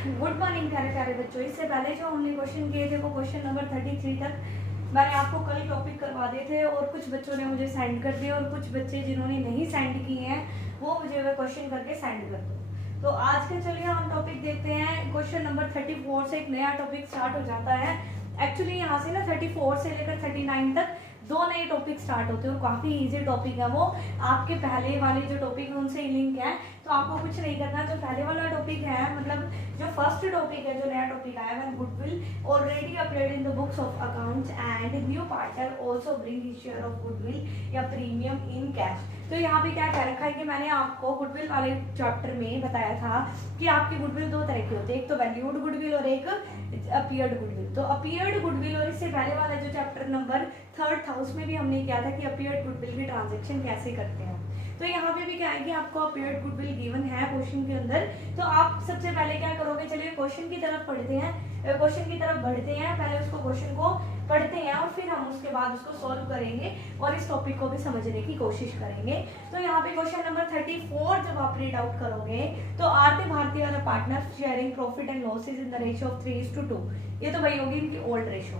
Good morning प्यारे प्यारे बच्चों। इससे पहले जो हमने क्वेश्चन किए थे वो क्वेश्चन नंबर 33 तक मैंने आपको कल टॉपिक करवा दिए थे और कुछ बच्चों ने मुझे सेंड कर दिए और कुछ बच्चे जिन्होंने नहीं सेंड किए हैं वो मुझे वह क्वेश्चन करके सेंड कर दो। तो आज के चलिए हम टॉपिक देखते हैं। क्वेश्चन नंबर 34 से एक नया टॉपिक स्टार्ट हो जाता है। एक्चुअली यहाँ से ना 34 से लेकर 39 तक दो नए टॉपिक स्टार्ट होते हैं और काफी इजी टॉपिक है वो। आपके पहले वाले जो टॉपिक है उनसे लिंक है, तो आपको कुछ नहीं करना। जो पहले वाला टॉपिक है, मतलब जो फर्स्ट टॉपिक है, जो नया टॉपिक आया है, goodwill already appeared in the books of accounts and new partner also bring his share of goodwill या प्रीमियम इन कैश। तो यहाँ पे क्या कह रखा है कि मैंने आपको गुडविल वाले चैप्टर में बताया था कि आपकी गुडविल दो तरह की होती है, एक तो वैल्यूड गुडविल और एक अपीयर्ड गुडविल। तो अपीयर्ड गुडविल और इससे पहले वाला जो चैप्टर नंबर थर्ड था उसमें भी हमने किया था कि अपीयर्ड गुडविल की ट्रांजैक्शन कैसे करते हैं। तो यहाँ पे भी क्या है कि आपको अपीयर्ड गुडविल गिवन है क्वेश्चन के अंदर। तो आप सबसे पहले क्या करोगे, चलिए क्वेश्चन की तरफ पढ़ते हैं, क्वेश्चन की तरफ बढ़ते हैं। पहले उसको क्वेश्चन को पढ़ते हैं और फिर हम उसके बाद उसको सॉल्व करेंगे और इस टॉपिक को भी समझने की कोशिश करेंगे। तो यहाँ पे क्वेश्चन नंबर 34 जब आप रीड आउट करोगे तो आरती भारती और partner sharing profit and losses in the ratio of 3:2। ये तो भाई होगी इनकी ओल्ड रेशियो।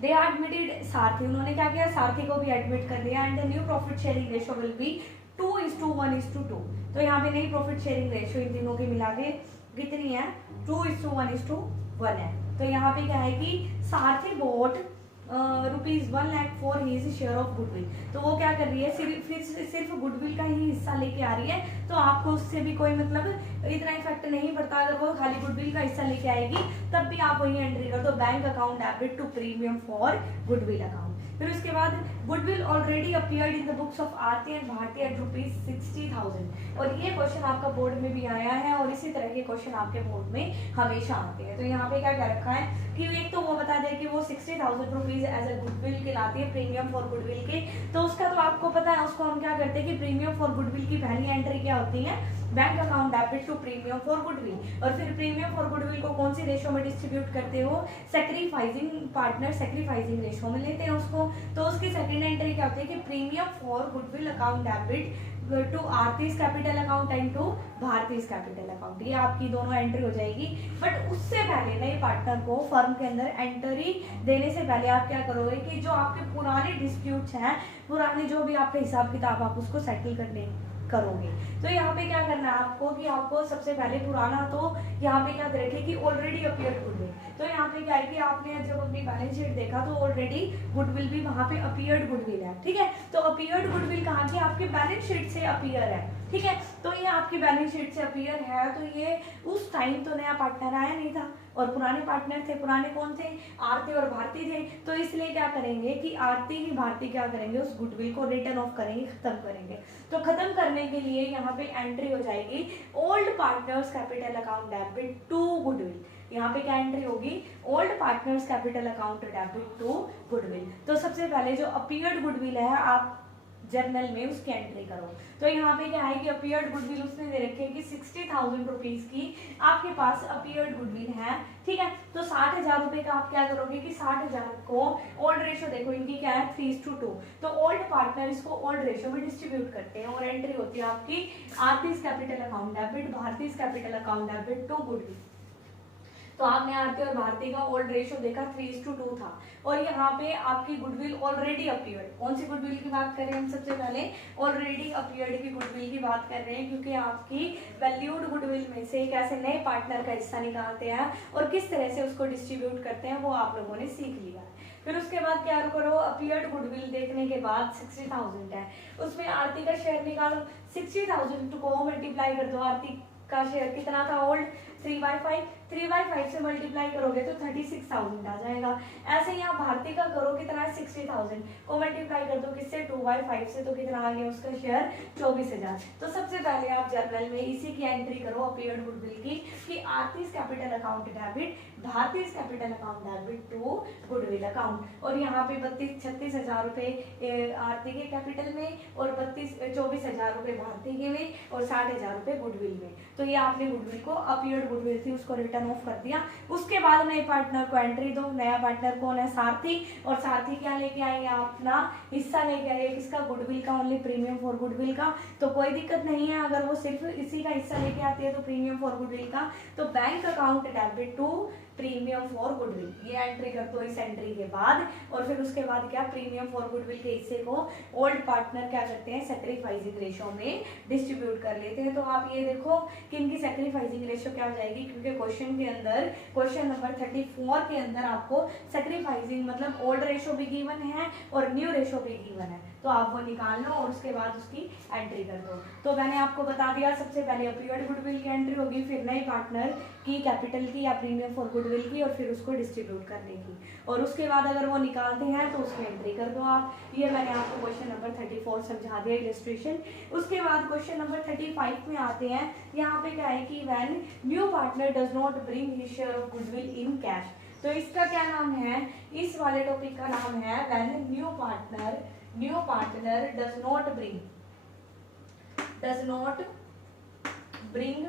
दे एडमिटेड सारथी, उन्होंने क्या किया, सारथी को भी एडमिट कर दिया। And the new profit sharing ratio will be 2:1:2। तो यहाँ पे नई प्रॉफिट शेयरिंग रेशियो इन तीनों की मिला के कितनी है, 2:1:1 है। तो यहाँ पे क्या है कि सारथी boat ₹1 lakh for his share of goodwill. तो वो क्या कर रही है, सिर्फ गुडविल का ही हिस्सा लेके आ रही है। तो आपको उससे भी कोई मतलब इतना इफेक्ट नहीं पड़ता। अगर वो खाली गुडविल का हिस्सा लेके आएगी तब भी आप वही एंट्री कर दो, bank account debit to premium for goodwill account. फिर उसके बाद goodwill already appeared in the books of Aarti and Bharti at ₹60,000। और ये क्वेश्चन आपका बोर्ड में भी आया है और इसी तरह के क्वेश्चन आपके बोर्ड में हमेशा आते हैं। तो यहाँ पे क्या क्या रखा है कि एक तो वो बता दें कि वो ₹60,000 एज ए गुडविल के लाती है, प्रीमियम फॉर गुडविल के। तो उसका तो आपको पता है, उसको हम क्या करते हैं कि प्रीमियम फॉर गुडविल की पहली एंट्री क्या होती है, bank account debit to premium for goodwill. और फिर प्रीमियम फॉर गुडविल को कौन सी रेशो में डिस्ट्रीब्यूट करते हो, सैक्रिफाइसिंग पार्टनर सैक्रिफाइसिंग रेशो में लेते हैं उसको। तो उसकी सेकंड एंट्री क्या होती है कि premium for goodwill account debit to Aarti's capital account and to Bharti's capital account. ये आपकी दोनों एंट्री हो जाएगी। बट उससे पहले नए पार्टनर को फर्म के अंदर एंट्री देने से पहले आप क्या करोगे कि जो आपके पुराने डिस्प्यूट्स हैं, पुराने जो भी आपके हिसाब किताब, आप उसको सेटल करने करोगे। तो यहाँ पे क्या करना है आपको कि आपको सबसे पहले पुराना तो यहाँ पे क्या रखे कि ऑलरेडी अपीयर्ड गुडविल। तो यहाँ पे क्या है कि आपने जब अपनी बैलेंस शीट देखा तो ऑलरेडी गुडविल भी वहां पे अपीयर्ड गुडविल है, ठीक है। तो अपीयर्ड गुडविल कहाँ की, आपकी बैलेंस शीट से अपीयर है, ठीक है। तो ये आपकी बैलेंस शीट से अपीयर है। तो ये उस टाइम तो नया पार्टनर आया नहीं था और पुराने पार्टनर थे। पुराने कौन थे, आरती और भारती थे। तो इसलिए क्या करेंगे कि आरती ही भारती क्या करेंगे, उस गुडविल को रिटर्न ऑफ करेंगे, खत्म करेंगे। तो खत्म करने के लिए यहाँ पे एंट्री हो जाएगी old partners capital account debit to goodwill. यहाँ पे क्या एंट्री होगी, old partners capital account debit to goodwill. तो सबसे पहले जो अपीयर्ड गुडविल है आप जर्नल में उसकी एंट्री करो। तो यहाँ पे क्या है कि अपीयर्ड गुडविल उसने दे रखे कि ₹60,000 की आपके पास अपीयर्ड गुडविल है, ठीक है। तो ₹60,000 का आप क्या करोगे कि 60,000 को ओल्ड रेशो देखो इनकी क्या है 3:2। तो ओल्ड पार्टनर इसको ओल्ड रेशो में डिस्ट्रीब्यूट करते हैं और एंट्री होती है आपकी Aarti's capital account debit Bharti's capital account debit to goodwill. तो आपने आरती और भारती का ओल्ड रेशियो देखा 3:2 था और यहाँ पे आपकी गुडविल ऑलरेडी अपीयर्ड। कौन सी गुडविल की बात कर रहे हैं हम सबसे पहले, ऑलरेडी अपीयर्ड की गुडविल की बात कर रहे हैं, क्योंकि आपकी वैल्यूड गुडविल में से एक ऐसे नए पार्टनर का हिस्सा निकालते हैं और किस तरह से उसको डिस्ट्रीब्यूट करते हैं वो आप लोगों ने सीख लिया है। फिर उसके बाद क्या करो, अपीयर्ड गुडविल देखने के बाद 60,000 है, उसमें आरती का शेयर निकालो। 60,000 को मल्टीप्लाई कर दो, आरती का शेयर कितना था ओल्ड 3/5, 3/5 से मल्टीप्लाई करोगे तो 36,000 आ जाएगा। ऐसे ही आप भारती का करो, कितना है 60,000 को मल्टीप्लाई कर दो किससे 2/5 से, तो कितना आ गया उसका शेयर 24,000। तो सबसे पहले आप जर्नल में इसी की एंट्री करो अपीयर्ड गुडविल की कि Aarti's capital account debit Bharti's capital account debit to goodwill account. और यहाँ पे 36,000 आरती के कैपिटल में और 24,000 भारती के में और 60,000 गुडविल में। तो ये आपने गुडविल को अपीयर्ड गुडविल थी उसको रिटर्न ऑफ कर दिया। उसके बाद नए पार्टनर को एंट्री दो। नया पार्टनर कौन है? सारथी। और सारथी क्या लेके आएंगे? अपना हिस्सा लेके आएंगे किसका? गुडविल का, ओनली प्रीमियम फॉर गुडविल का। तो कोई दिक्कत नहीं है, अगर वो सिर्फ इसी का हिस्सा लेके आती है तो प्रीमियम फॉर गुडविल का। तो bank account debit to premium for goodwill, ये एंट्री कर दो इस एंट्री के बाद। और फिर उसके बाद क्या? प्रीमियम फॉर गुडविल के हिस्से को ओल्ड पार्टनर क्या करते हैं? सैक्रिफाइसिंग रेशो में डिस्ट्रीब्यूट कर लेते हैं। तो आप ये देखो कि इनकी सैक्रिफाइसिंग रेशो क्या हो जाएगी, क्योंकि क्वेश्चन के अंदर क्वेश्चन नंबर 34 के अंदर आपको सैक्रिफाइसिंग मतलब ओल्ड रेशो भी गिवन है और न्यू रेशो भी गिवन है। तो आप वो निकाल लो और उसके बाद उसकी एंट्री कर दो। तो मैंने आपको बता दिया, सबसे पहले अपीयर्ड गुडविल की एंट्री होगी, फिर नए पार्टनर की कैपिटल की या प्रीमियम फॉर गुडविल की, और फिर उसको डिस्ट्रीब्यूट करने की। और उसके बाद अगर वो निकालते हैं तो उसकी एंट्री कर दो आप। ये मैंने आपको क्वेश्चन नंबर 34 समझा दिया इलस्ट्रेशन। उसके बाद क्वेश्चन नंबर 35 में आते हैं। यहाँ पे क्या है कि when new partner does not bring his share of goodwill in cash. तो इसका क्या नाम है? इस वाले टॉपिक का नाम है when new partner does not bring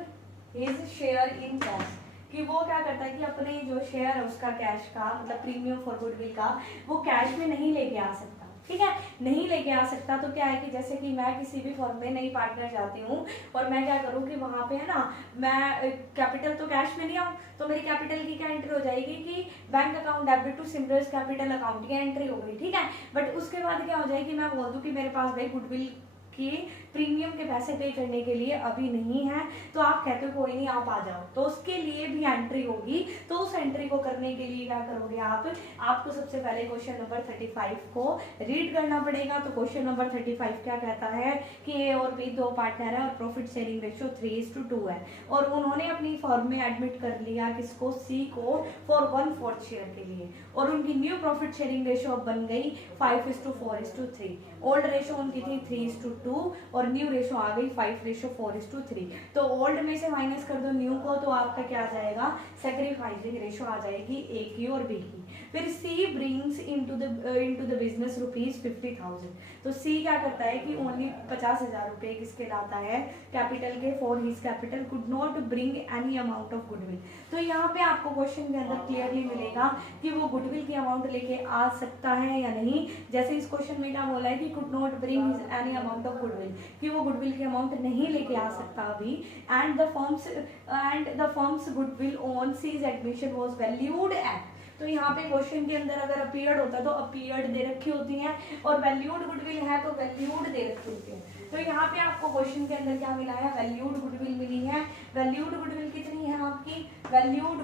his share in cash, कि वो क्या करता है कि अपने जो शेयर है उसका कैश का मतलब प्रीमियम फॉर गुडविल का वो कैश में नहीं लेके आ सकता। ठीक है, नहीं लेके आ सकता। तो क्या है कि जैसे कि मैं किसी भी फॉर्म में नई पार्टनर जाती हूँ और मैं क्या करूँ कि वहां पे है ना, मैं कैपिटल तो कैश में नहीं आऊँ, तो मेरी कैपिटल की क्या एंट्री हो जाएगी कि bank account debit to Simran's capital account की एंट्री हो गई। ठीक है, बट उसके बाद क्या हो जाएगी, मैं बोल दूँ कि मेरे पास भाई गुडविल कि प्रीमियम के पैसे पे करने के लिए अभी नहीं है, तो आप कहते हो कोई नहीं आप आ जाओ, तो उसके लिए भी एंट्री होगी। तो उस एंट्री को करने के लिए क्या करोगे आप? आपको सबसे पहले क्वेश्चन नंबर 35 को रीड करना पड़ेगा। तो क्वेश्चन नंबर 35 क्या कहता है कि ए और बी दो पार्टनर है और प्रॉफिट शेयरिंग रेशियो 3:2 है, और उन्होंने अपनी फर्म में एडमिट कर लिया किसको? सी को, फॉर 1/4 शेयर के लिए, और उनकी न्यू प्रॉफिट शेयरिंग रेशियो अब बन गई 5:4:3। ओल्ड रेशियो उनकी थी 3:2 और न्यू रेशो आ गई 5:4:3। तो ओल्ड में से माइनस कर दो न्यू को, तो आपका क्या आ जाएगा? सैक्रिफाइसिंग रेशो आ जाएगी ए की और बी की। फिर सी ब्रिंग्स इनटू द बिजनेस ₹50,000। तो सी क्या करता है कि ओनली 50,000 रुपए किसके लाता है? कैपिटल के, for his capital could not bring any amount of goodwill. तो यहाँ पे आपको क्वेश्चन के अंदर क्लियरली मिलेगा कि वो गुडविल की अमाउंट लेके आ सकता है या नहीं। जैसे इस क्वेश्चन में क्या बोला है कि could not bring any amount of goodwill, कि वो गुडविल की अमाउंट नहीं लेके आ सकता अभी। And the firm's goodwill on C's admission was valued at. तो यहाँ पे क्वेश्चन के अंदर अगर अपीयर्ड होता तो अपीयर्ड दे रखी होती है, और वैल्यूड गुडविल है तो वैल्यूड दे रखी होती है। तो यहाँ पे आपको क्वेश्चन के अंदर क्या मिला है? वैल्यूड गुडविल मिली है। वैल्यूड गुडविल कितनी है आपकी? वैल्यूड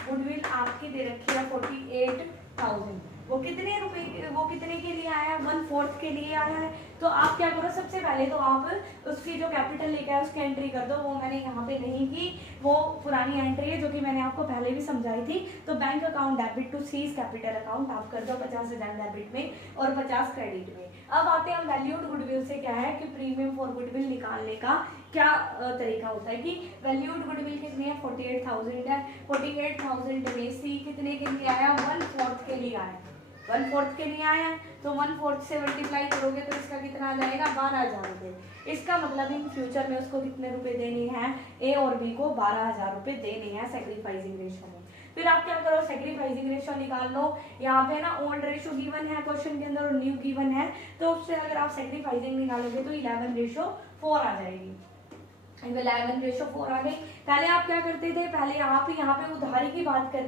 गुडविल आपकी दे रखी है 48,000। वो कितने के लिए आया? 1/4 के लिए आया है। तो आप क्या करो, सबसे पहले तो आप उसकी जो कैपिटल लेके आए उसकी एंट्री कर दो। वो मैंने यहाँ पे नहीं की, वो पुरानी एंट्री है जो कि मैंने आपको पहले भी समझाई थी। तो bank account debit to C's capital account आप कर दो 50,000 डेबिट में और 50 क्रेडिट में। अब आते हैं हम वैल्यूड गुडविल से। क्या है कि प्रीमियम फॉर गुडविल निकालने का क्या तरीका होता है कि वैल्यूड गुडविल कितनी है? 48,000 है। 48,000 में सी कितने के लिए आया? 1/4 के लिए आया। 1/4 के लिए आया, तो 1/4 से मल्टीप्लाई करोगे तो इसका कितना आ जाएगा? 12,000 रुपये। इसका मतलब इन फ्यूचर में उसको कितने रुपए देने हैं? ए और बी को 12,000 रुपये देने हैं सैक्रिफाइसिंग रेशो में। फिर आप क्या करो, सैक्रिफाइसिंग रेशो निकाल लो। यहाँ पे ना ओल्ड रेशो गिवन है क्वेश्चन के अंदर और न्यू गिवन है, तो उससे अगर आप सैक्रिफाइसिंग निकालोगे तो 11:4 आ जाएगी। 11:4 आ गई। पहले आप क्या करते थे? पहले आप यहाँ पे उधारी की बात कर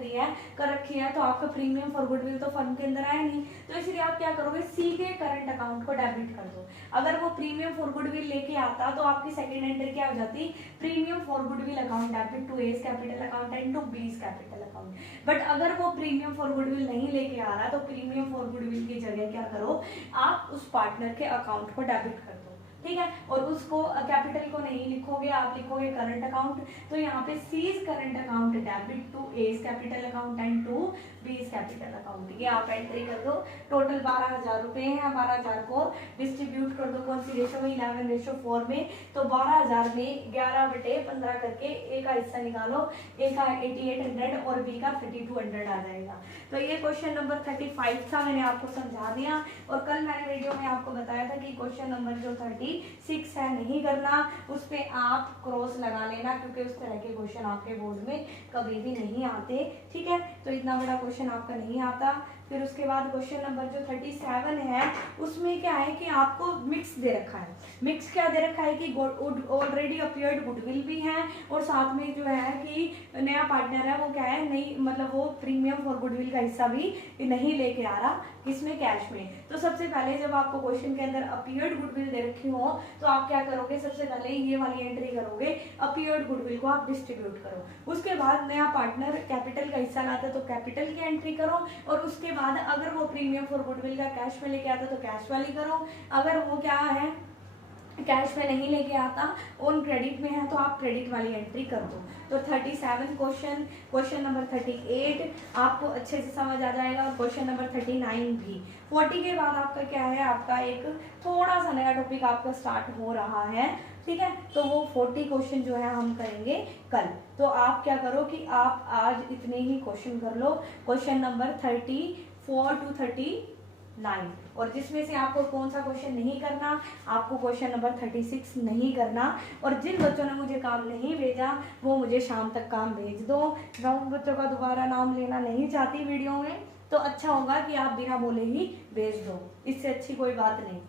रखी है, तो आपका प्रीमियम फॉर गुडविल तो फर्म के अंदर आया नहीं, तो इसलिए आप क्या करोगे? सी के करंट अकाउंट को डेबिट कर दो। अगर वो प्रीमियम फॉर गुडविल लेके आता तो आपकी सेकंड एंट्री क्या हो जाती? Premium for goodwill account debit to A's capital account and to B's capital account. But अगर वो प्रीमियम फॉर गुडविल नहीं लेके आ रहा तो प्रीमियम फॉर गुडविल की जगह क्या करो, आप उस पार्टनर के अकाउंट को डेबिट कर दो। ठीक है, और उसको कैपिटल को नहीं लिखोगे, आप लिखोगे करंट अकाउंट। तो यहाँ पे C's current account debit to A's capital account and to B's capital account, ये आप एंट्री कर दो। टोटल 12,000 रुपए हैं। 12,000 को डिस्ट्रीब्यूट कर दो कौन सी रेशो में? 11:4 में। तो 12,000 में 11/15 करके ए का हिस्सा निकालो। ए का 8800 और बी का 3200 आ जाएगा। तो ये क्वेश्चन नंबर 35 था, मैंने आपको समझा दिया। और कल मैंने वीडियो में आपको बताया था कि क्वेश्चन नंबर जो 36 सॉरी 6 है, नहीं करना, उस पर आप क्रॉस लगा लेना क्योंकि उस तरह के क्वेश्चन आपके बोर्ड में कभी भी नहीं आते, ठीक है। तो इतना बड़ा क्वेश्चन आपका नहीं आता। फिर उसके बाद क्वेश्चन नंबर जो 37 है उसमें क्या है कि आपको मिक्स दे रखा है। मिक्स क्या दे रखा है कि ऑलरेडी अपीयर्ड गुडविल भी है और साथ में जो है कि नया पार्टनर है वो क्या है, नहीं मतलब वो प्रीमियम फॉर गुडविल का हिस्सा भी नहीं लेके आ रहा, किसमें, कैश में। तो सबसे पहले जब आपको क्वेश्चन के अंदर अपीयर्ड गुडविल दे रखी हो तो आप क्या करोगे, सबसे पहले ये वाली एंट्री करोगे, अपीयर्ड गुडविल को आप डिस्ट्रीब्यूट करो। उसके बाद नया पार्टनर कैपिटल का हिस्सा लाता है तो कैपिटल की एंट्री करो, और उसके बाद अगर वो प्रीमियम फॉर गुडविल का कैश में लेके आता तो कैश वाली करो, अगर वो क्या है कैश में नहीं लेके आता, ऑन क्रेडिट में है तो आप क्रेडिट वाली एंट्री कर दो। तो 37 क्वेश्चन नंबर 38 आपको अच्छे से समझ आ जाएगा, और क्वेश्चन नंबर 39 भी। 40 के बाद आपका क्या है, आपका एक थोड़ा सा नया टॉपिक आपका स्टार्ट हो रहा है, ठीक है। तो वो 40 क्वेश्चन जो है हम करेंगे कल। तो आप क्या करो कि आप आज इतने ही क्वेश्चन कर लो, क्वेश्चन नंबर 34 to 39, और जिसमें से आपको कौन सा क्वेश्चन नहीं करना, आपको क्वेश्चन नंबर 36 नहीं करना। और जिन बच्चों ने मुझे काम नहीं भेजा वो मुझे शाम तक काम भेज दो। मैं उन बच्चों का दोबारा नाम लेना नहीं चाहती वीडियो में, तो अच्छा होगा कि आप बिना बोले ही भेज दो, इससे अच्छी कोई बात नहीं।